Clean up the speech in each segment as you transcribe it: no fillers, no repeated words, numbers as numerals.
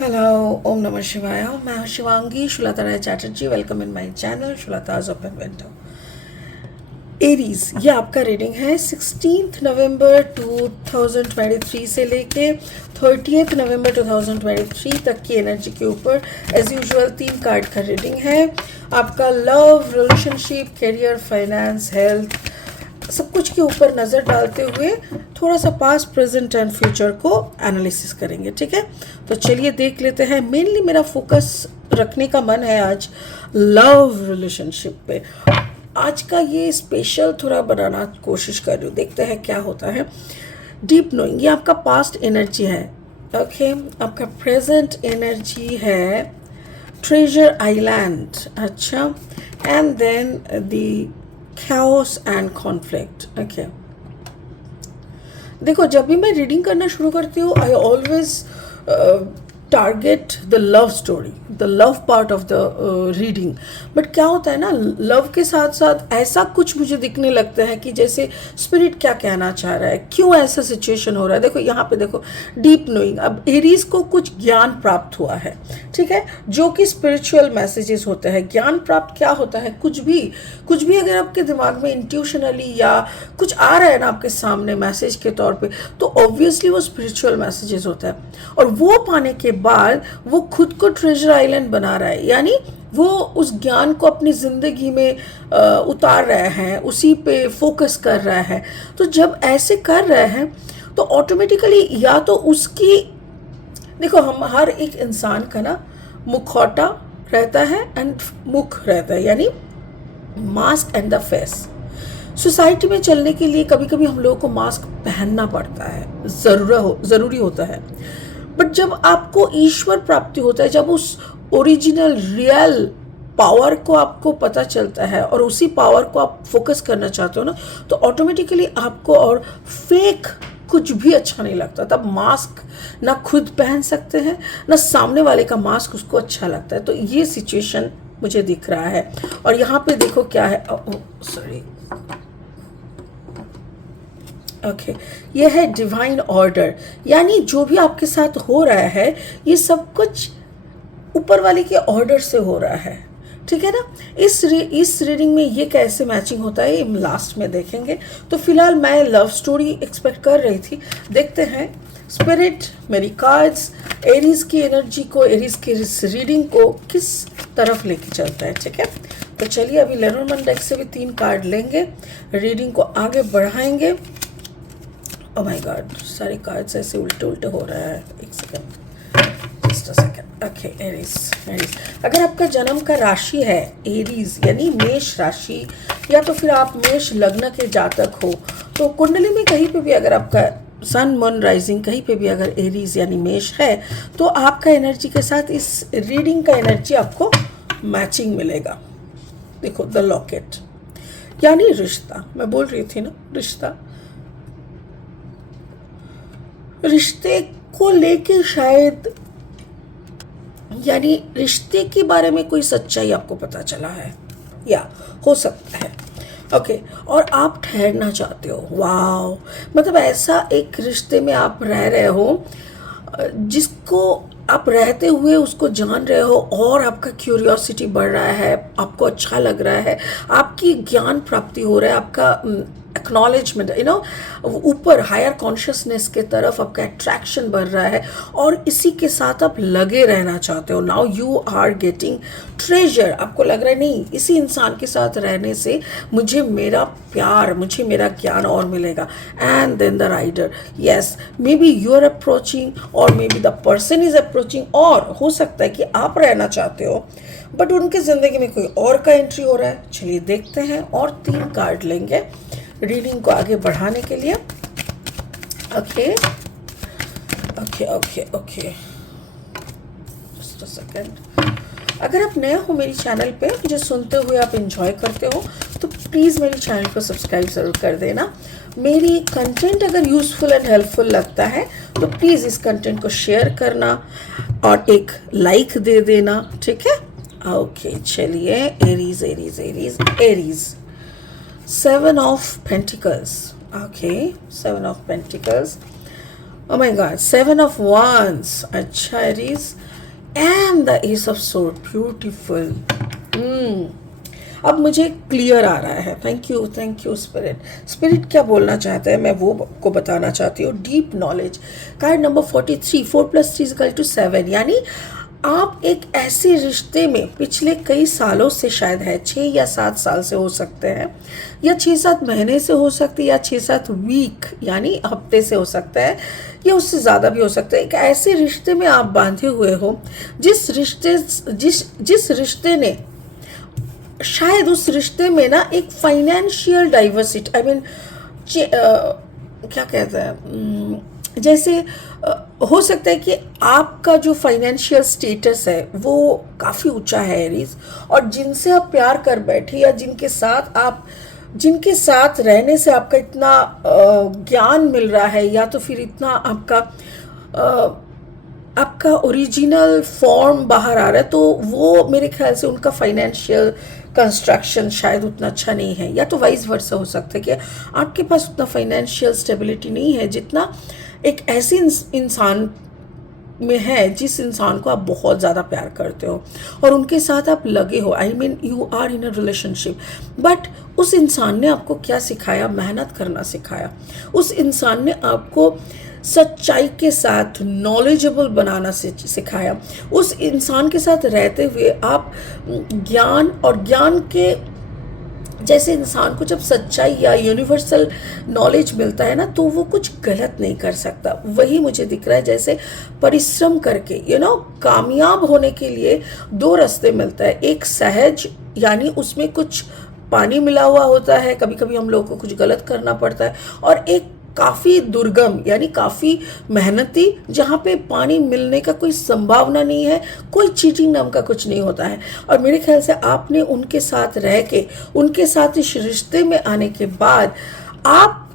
Hello, ओम नमः शिवाय। मैं हूँ Shivangi Shulta Rai Chatterjee. Welcome in my channel Shulta's open window. Aries, ये आपका रीडिंग है 16 नवंबर 2023 से लेके 30 नवंबर 2023 तक की एनर्जी के ऊपर एज यूजुअल 3 कार्ड का रीडिंग है। आपका love, relationship, career, finance, health, सब कुछ के ऊपर नज़र डालते हुए थोड़ा सा पास्ट, प्रेजेंट एंड फ्यूचर को एनालिसिस करेंगे। ठीक है, तो चलिए देख लेते हैं। मेनली मेरा फोकस रखने का मन है आज लव रिलेशनशिप पे। आज का ये स्पेशल थोड़ा बनाना कोशिश कर रही हूँ, देखते हैं क्या होता है। डीप नोइंग, ये आपका पास्ट एनर्जी है। ओके, आपका प्रेजेंट एनर्जी है ट्रेजर आइलैंड। अच्छा, and then the chaos and conflict. Okay, देखो, जब भी मैं रीडिंग करना शुरू करती हूँ I always target the love story, the love part of the reading. But क्या होता है ना, लव के साथ साथ ऐसा कुछ मुझे दिखने लगता है कि जैसे स्पिरिट क्या कहना चाह रहा है, क्यों ऐसा सिचुएशन हो रहा है। देखो यहाँ पे देखो, डीप नोइंग, अब एरीज को कुछ ज्ञान प्राप्त हुआ है। ठीक है, जो कि स्पिरिचुअल मैसेजेस होते हैं। ज्ञान प्राप्त क्या होता है, कुछ भी अगर आपके दिमाग में इंट्यूशनली या कुछ आ रहा है ना आपके सामने मैसेज के तौर पे, तो ऑब्वियसली वो स्पिरिचुअल मैसेजेस होता है। और वो पाने के बाद वो खुद को ट्रेजर आइलैंड बना रहा है, यानी वो उस ज्ञान को अपनी ज़िंदगी में उतार रहे हैं, उसी पे फोकस कर रहा है। तो जब ऐसे कर रहे हैं तो ऑटोमेटिकली या तो उसकी, देखो हम हर एक इंसान का ना मुखौटा रहता है एंड मुख रहता है, यानी mask and the face. Society में चलने के लिए कभी कभी हम लोगों को मास्क पहनना पड़ता है, ज़रूरी होता है। बट जब आपको ईश्वर प्राप्ति होता है, जब उस ओरिजिनल रियल पावर को आपको पता चलता है और उसी पावर को आप फोकस करना चाहते हो ना, तो ऑटोमेटिकली आपको और फेक कुछ भी अच्छा नहीं लगता। तब मास्क ना खुद पहन सकते हैं, ना सामने वाले का मास्क उसको अच्छा लगता है। तो ये सिचुएशन मुझे दिख रहा है। और यहाँ पे देखो क्या है, सॉरी, ओके, ये है डिवाइन ऑर्डर, यानी जो भी आपके साथ हो रहा है ये सब कुछ ऊपर वाले के ऑर्डर से हो रहा है। ठीक है ना। इस रीडिंग में ये कैसे मैचिंग होता है ये लास्ट में देखेंगे। तो फिलहाल मैं लव स्टोरी एक्सपेक्ट कर रही थी, देखते हैं स्पिरिट मेरी कार्ड्स एरीज की एनर्जी को, एरीज की इस रीडिंग को किस तरफ लेके चलता है। ठीक है, तो चलिए अभी लेनोर्मन डेक से भी 3 कार्ड लेंगे, रीडिंग को आगे बढ़ाएंगे। ओह माय गॉड, सारे कार्ड्स ऐसे उल्टे उल्टे हो रहा है। एक second, just a second. Okay, Aries. अगर आपका जन्म का राशि है एरीज, यानी मेष राशि, या तो फिर आप मेष लग्न के जातक हो, तो कुंडली में कहीं पे भी अगर आपका सन मून राइजिंग कहीं पे भी अगर एरीज यानी मेष है, तो आपका एनर्जी के साथ इस रीडिंग का एनर्जी आपको मैचिंग मिलेगा। देखो, द लॉकेट, यानी रिश्ता। मैं बोल रही थी ना, रिश्ते को लेके शायद, यानी रिश्ते के बारे में कोई सच्चाई आपको पता चला है, या हो सकता है। ओके, और आप ठहरना चाहते हो। वाओ, मतलब ऐसा एक रिश्ते में आप रह रहे हो जिसको आप रहते हुए उसको जान रहे हो, और आपका क्यूरियोसिटी बढ़ रहा है, आपको अच्छा लग रहा है, आपकी ज्ञान प्राप्ति हो रहा है, आपका एक्नॉलेजमेंट, ऊपर हायर कॉन्शियसनेस के तरफ आपका अट्रैक्शन बढ़ रहा है, और इसी के साथ आप लगे रहना चाहते हो। Now you are getting treasure. आपको लग रहा है नहीं, इसी इंसान के साथ रहने से मुझे मेरा प्यार, मुझे मेरा ज्ञान और मिलेगा। And then the rider, yes, maybe you are approaching और maybe the person is approaching, और हो सकता है कि आप रहना चाहते हो बट उनके ज़िंदगी में कोई और का एंट्री हो रहा है। चलिए देखते हैं, और 3 कार्ड लेंगे रीडिंग को आगे बढ़ाने के लिए। Okay okay okay okay, just a second. अगर आप नए हो मेरी चैनल पे, मुझे सुनते हुए आप एंजॉय करते हो, तो प्लीज़ मेरी चैनल को सब्सक्राइब ज़रूर कर देना। मेरी कंटेंट अगर यूज़फुल एंड हेल्पफुल लगता है तो प्लीज़ इस कंटेंट को शेयर करना और एक लाइक दे देना। ठीक है, ओके, चलिए Aries Aries Aries Aries 7 of Pentacles. Okay, 7 of Pentacles. Oh my God, 7 of Wands. अच्छा Aries, and the S of sword, beautiful. अब मुझे क्लियर आ रहा है। Thank you spirit. स्पिरिट क्या बोलना चाहता है मैं वो को बताना चाहती हूँ। डीप नॉलेज, कार्ड नंबर 43, 4+3=7, यानी आप एक ऐसे रिश्ते में पिछले कई सालों से शायद है, 6 या 7 साल से हो सकते हैं, या 6-7 महीने से हो सकते हैं, या 6-7 वीक यानी हफ्ते से हो सकता है, या उससे ज़्यादा भी हो सकता है। एक ऐसे रिश्ते में आप बांधे हुए हो जिस रिश्ते ने, शायद उस रिश्ते में ना एक फाइनेंशियल डाइवर्सिटी, आई मीन क्या कहते हैं, जैसे हो सकता है कि आपका जो फाइनेंशियल स्टेटस है वो काफ़ी ऊंचा है एरीज, और जिनसे आप प्यार कर बैठे या जिनके साथ रहने से आपका इतना ज्ञान मिल रहा है, या तो फिर इतना आपका ओरिजिनल फॉर्म बाहर आ रहा है, तो वो मेरे ख्याल से उनका फाइनेंशियल कंस्ट्रक्शन शायद उतना अच्छा नहीं है, या तो वाइस वर्सा हो सकता है कि आपके पास उतना फाइनेंशियल स्टेबिलिटी नहीं है जितना एक ऐसे इंसान में है जिस इंसान को आप बहुत ज़्यादा प्यार करते हो और उनके साथ आप लगे हो, I mean you are in a relationship. But उस इंसान ने आपको क्या सिखाया? मेहनत करना सिखाया। उस इंसान ने आपको सच्चाई के साथ नॉलेजेबल बनाना सिखाया। उस इंसान के साथ रहते हुए आप ज्ञान के, जैसे इंसान को जब सच्चाई या यूनिवर्सल नॉलेज मिलता है ना, तो वो कुछ गलत नहीं कर सकता। वही मुझे दिख रहा है, जैसे परिश्रम करके कामयाब होने के लिए 2 रास्ते मिलता है। एक सहज, यानी उसमें कुछ पानी मिला हुआ होता है, कभी कभी हम लोगों को कुछ गलत करना पड़ता है, और एक काफ़ी दुर्गम यानी काफ़ी मेहनती, जहाँ पे पानी मिलने का कोई संभावना नहीं है, कोई चीटिंग नाम का कुछ नहीं होता है। और मेरे ख्याल से आपने उनके साथ रह के, उनके साथ इस रिश्ते में आने के बाद आप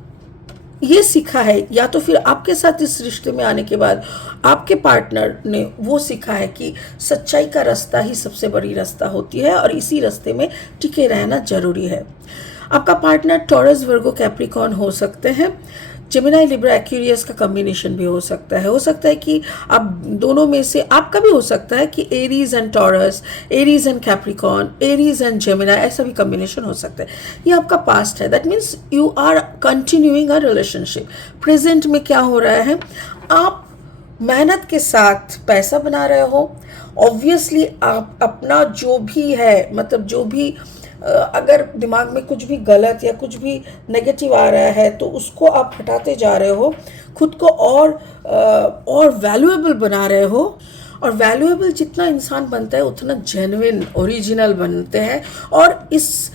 ये सीखा है, या तो फिर आपके साथ इस रिश्ते में आने के बाद आपके पार्टनर ने वो सीखा है कि सच्चाई का रास्ता ही सबसे बड़ी रास्ता होती है, और इसी रास्ते में टिके रहना जरूरी है। आपका पार्टनर टॉरस, वर्गो, कैप्रिकॉर्न हो सकते हैं। जेमिनी, लिब्रा, एक्वेरियस का कॉम्बिनेशन भी हो सकता है। हो सकता है कि आप दोनों में से आपका भी हो सकता है कि Aries and taurus, Aries and Capricorn, Aries and Gemini, ऐसा भी कॉम्बिनेशन हो सकता है। ये आपका पास्ट है, that means you are continuing a relationship. Present में क्या हो रहा है? आप मेहनत के साथ पैसा बना रहे हो। ऑब्वियसली आप अपना जो भी है, मतलब जो भी अगर दिमाग में कुछ भी गलत या कुछ भी नेगेटिव आ रहा है तो उसको आप हटाते जा रहे हो, खुद को और वैल्यूएबल बना रहे हो। और वैल्यूएबल जितना इंसान बनता है उतना जेन्युइन, ओरिजिनल बनते हैं। और इस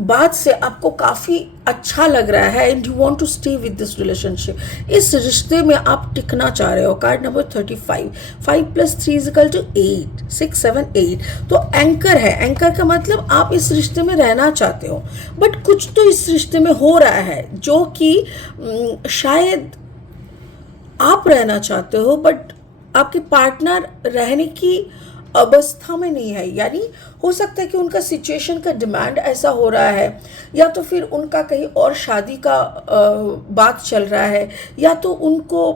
बात से आपको काफ़ी अच्छा लग रहा है, and you want to stay with this relationship. इस रिश्ते में आप टिकना चाह रहे हो। Card number 35, 5+3=8, 6, 7, 8। तो एंकर है। एंकर का मतलब आप इस रिश्ते में रहना चाहते हो, बट कुछ तो इस रिश्ते में हो रहा है जो कि शायद आप रहना चाहते हो, बट आपके पार्टनर रहने की अवस्था में नहीं है। यानी हो सकता है कि उनका सिचुएशन का डिमांड ऐसा हो रहा है, या तो फिर उनका कहीं और शादी का बात चल रहा है, या तो उनको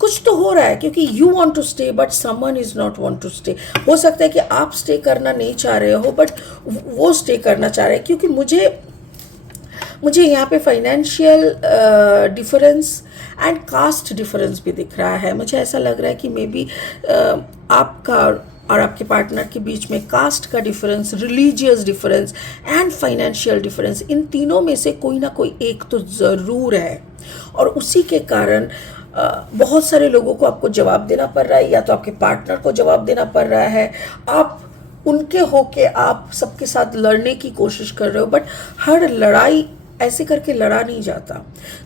कुछ तो हो रहा है, क्योंकि you want to stay but someone is not want to stay. हो सकता है कि आप स्टे करना नहीं चाह रहे हो, बट वो स्टे करना चाह रहे हैं। क्योंकि मुझे यहाँ पे financial difference and caste difference भी दिख रहा है। मुझे ऐसा लग रहा है कि मे बी आपका और आपके पार्टनर के बीच में कास्ट का difference, religious difference and financial difference, इन तीनों में से कोई ना कोई एक तो ज़रूर है। और उसी के कारण बहुत सारे लोगों को आपको जवाब देना पड़ रहा है, या तो आपके पार्टनर को जवाब देना पड़ रहा है। आप उनके होके आप सबके साथ लड़ने की कोशिश कर रहे हो, बट हर लड़ाई ऐसे करके लड़ा नहीं जाता।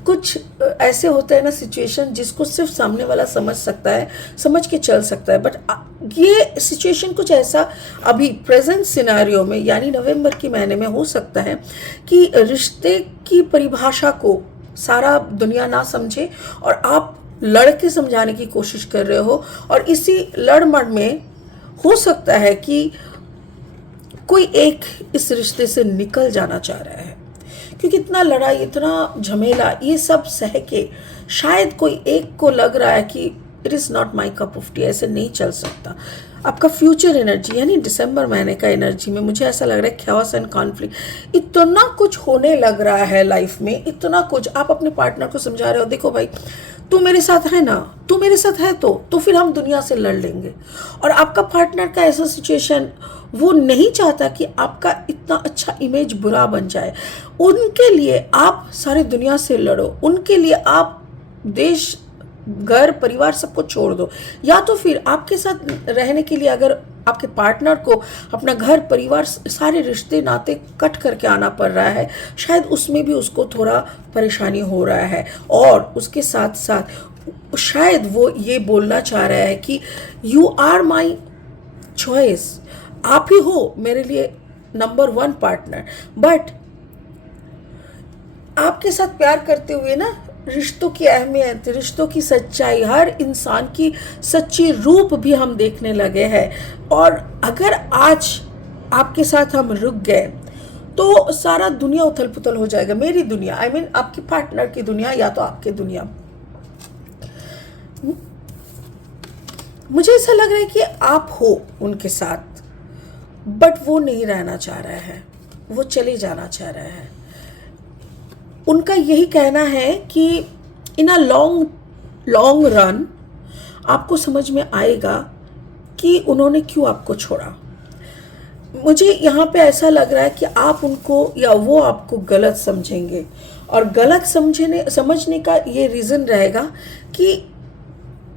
कुछ ऐसे होता है ना सिचुएशन जिसको सिर्फ सामने वाला समझ सकता है, समझ के चल सकता है। बट ये सिचुएशन कुछ ऐसा अभी प्रेजेंट सिनेरियो में, यानी नवंबर के महीने में हो सकता है कि रिश्ते की परिभाषा को सारा दुनिया ना समझे और आप लड़ के समझाने की कोशिश कर रहे हो। और इसी लड़मड़ में हो सकता है कि कोई एक इस रिश्ते से निकल जाना चाह रहा है, क्योंकि इतना लड़ाई, इतना झमेला, ये सब सह के शायद कोई एक को लग रहा है कि it is not my cup of T, ऐसे नहीं चल सकता। आपका फ्यूचर एनर्जी यानी दिसंबर महीने का एनर्जी में मुझे ऐसा लग रहा है ख्यास एंड कॉन्फ्लिक्ट, इतना कुछ होने लग रहा है लाइफ में, इतना कुछ। आप अपने पार्टनर को समझा रहे हो, देखो भाई तू मेरे साथ है ना, तू मेरे साथ है तो फिर हम दुनिया से लड़ लेंगे। और आपका पार्टनर का ऐसा सिचुएशन, वो नहीं चाहता कि आपका इतना अच्छा इमेज बुरा बन जाए। उनके लिए आप सारे दुनिया से लड़ो, उनके लिए आप देश घर परिवार सबको छोड़ दो, या तो फिर आपके साथ रहने के लिए अगर आपके पार्टनर को अपना घर परिवार सारे रिश्ते नाते कट करके आना पड़ रहा है, शायद उसमें भी उसको थोड़ा परेशानी हो रहा है। और उसके साथ साथ शायद वो ये बोलना चाह रहा है कि यू आर माई चॉइस, आप ही हो मेरे लिए नंबर 1 पार्टनर। बट आपके साथ प्यार करते हुए ना, रिश्तों की अहमियत, रिश्तों की सच्चाई, हर इंसान की सच्ची रूप भी हम देखने लगे हैं। और अगर आज आपके साथ हम रुक गए तो सारा दुनिया उथल पुथल हो जाएगा। मेरी दुनिया, आई मीन आपकी पार्टनर की दुनिया या तो आपकी दुनिया। मुझे ऐसा लग रहा है कि आप हो उनके साथ, बट वो नहीं रहना चाह रहा है, वो चले जाना चाह रहा है। उनका यही कहना है कि इन अ लॉन्ग रन आपको समझ में आएगा कि उन्होंने क्यों आपको छोड़ा। मुझे यहाँ पे ऐसा लग रहा है कि आप उनको या वो आपको गलत समझेंगे, और गलत समझने का ये रीज़न रहेगा कि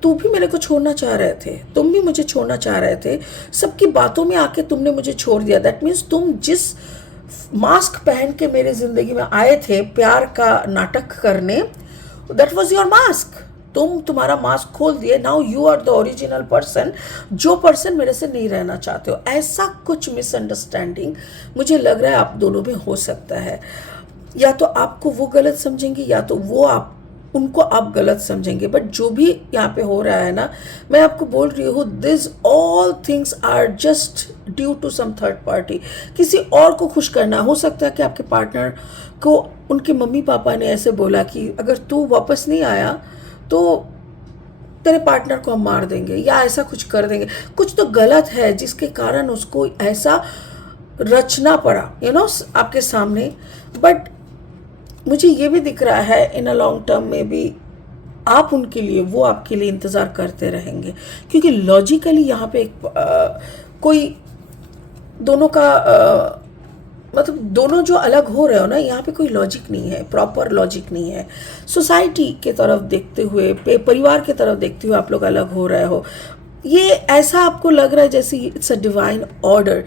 तू भी मेरे को छोड़ना चाह रहे थे, तुम भी मुझे छोड़ना चाह रहे थे, सबकी बातों में आके तुमने मुझे छोड़ दिया। दैट मीन्स तुम जिस मास्क पहन के मेरे जिंदगी में आए थे प्यार का नाटक करने, दैट वॉज योर मास्क। तुम्हारा मास्क खोल दिए, now you are the original person, जो पर्सन मेरे से नहीं रहना चाहते हो। ऐसा कुछ मिसअंडरस्टैंडिंग मुझे लग रहा है आप दोनों में हो सकता है। या तो आपको वो गलत समझेंगे या तो वो उनको आप गलत समझेंगे। बट जो भी यहाँ पे हो रहा है ना, मैं आपको बोल रही हूँ, this all things are just due to some third party. किसी और को खुश करना। हो सकता है कि आपके पार्टनर को उनके मम्मी पापा ने ऐसे बोला कि अगर तू वापस नहीं आया तो तेरे पार्टनर को हम मार देंगे या ऐसा कुछ कर देंगे। कुछ तो गलत है जिसके कारण उसको ऐसा रचना पड़ा, आपके सामने। बट मुझे ये भी दिख रहा है इन अ लॉन्ग टर्म में भी आप उनके लिए, वो आपके लिए इंतज़ार करते रहेंगे, क्योंकि लॉजिकली यहाँ पे कोई दोनों का मतलब दोनों जो अलग हो रहे हो ना, यहाँ पे कोई लॉजिक नहीं है, प्रॉपर लॉजिक नहीं है। सोसाइटी के तरफ देखते हुए, परिवार के तरफ देखते हुए आप लोग अलग हो रहे हो। ये ऐसा आपको लग रहा है जैसे it's a divine order.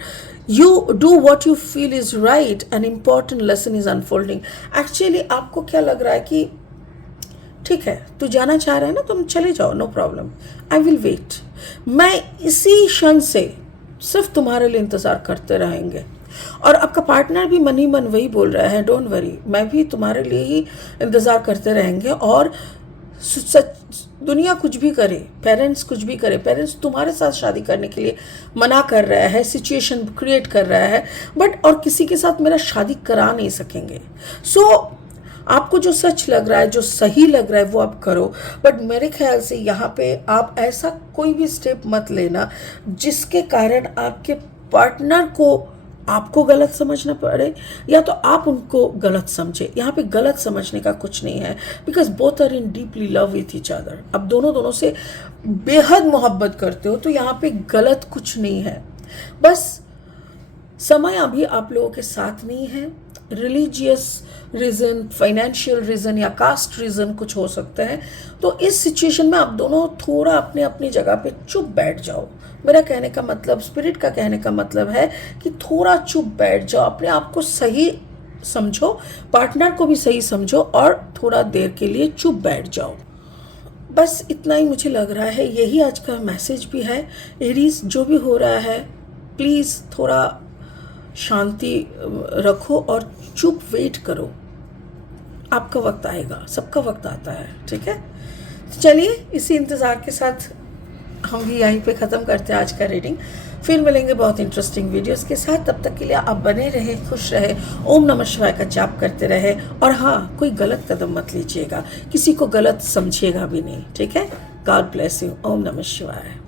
You do what you feel is right, an important lesson is unfolding. Actually आपको क्या लग रहा है कि ठीक है, तू जाना चाह रहा है ना, तुम चले जाओ, no problem, I will wait. मैं इसी क्षण से सिर्फ तुम्हारे लिए इंतज़ार करते रहेंगे। और आपका पार्टनर भी मन ही मन वही बोल रहा है, डोंट वरी, मैं भी तुम्हारे लिए ही इंतज़ार करते रहेंगे। और दुनिया कुछ भी करे, पेरेंट्स कुछ भी करे, पेरेंट्स तुम्हारे साथ शादी करने के लिए मना कर रहा है, सिचुएशन क्रिएट कर रहा है, बट और किसी के साथ मेरा शादी करा नहीं सकेंगे। सो आपको जो सच लग रहा है, जो सही लग रहा है, वो आप करो। बट मेरे ख्याल से यहाँ पे आप ऐसा कोई भी स्टेप मत लेना जिसके कारण आपके पार्टनर को आपको गलत समझना पड़े या तो आप उनको गलत समझे। यहाँ पे गलत समझने का कुछ नहीं है, because both are in deeply love with each other. अब दोनों से बेहद मोहब्बत करते हो, तो यहाँ पे गलत कुछ नहीं है। बस समय अभी आप लोगों के साथ नहीं है। रिलीजियस रीज़न, फाइनेंशियल रीज़न या कास्ट रीज़न कुछ हो सकते हैं। तो इस सिचुएशन में आप दोनों थोड़ा अपने अपनी जगह पे चुप बैठ जाओ। मेरा कहने का मतलब, स्पिरिट का कहने का मतलब है कि थोड़ा चुप बैठ जाओ, अपने आप को सही समझो, पार्टनर को भी सही समझो और थोड़ा देर के लिए चुप बैठ जाओ। बस इतना ही मुझे लग रहा है, यही आज का मैसेज भी है। एरीज, जो भी हो रहा है प्लीज़ थोड़ा शांति रखो और चुप वेट करो। आपका वक्त आएगा, सबका वक्त आता है, ठीक है। चलिए इसी इंतज़ार के साथ हम भी यहीं पे ख़त्म करते हैं आज का रीडिंग। फिर मिलेंगे बहुत इंटरेस्टिंग वीडियोस के साथ। तब तक के लिए आप बने रहे, खुश रहे, ओम नमः शिवाय का जाप करते रहे। और हाँ, कोई गलत कदम मत लीजिएगा, किसी को गलत समझिएगा भी नहीं, ठीक है। God bless you. ओम नमः शिवाय।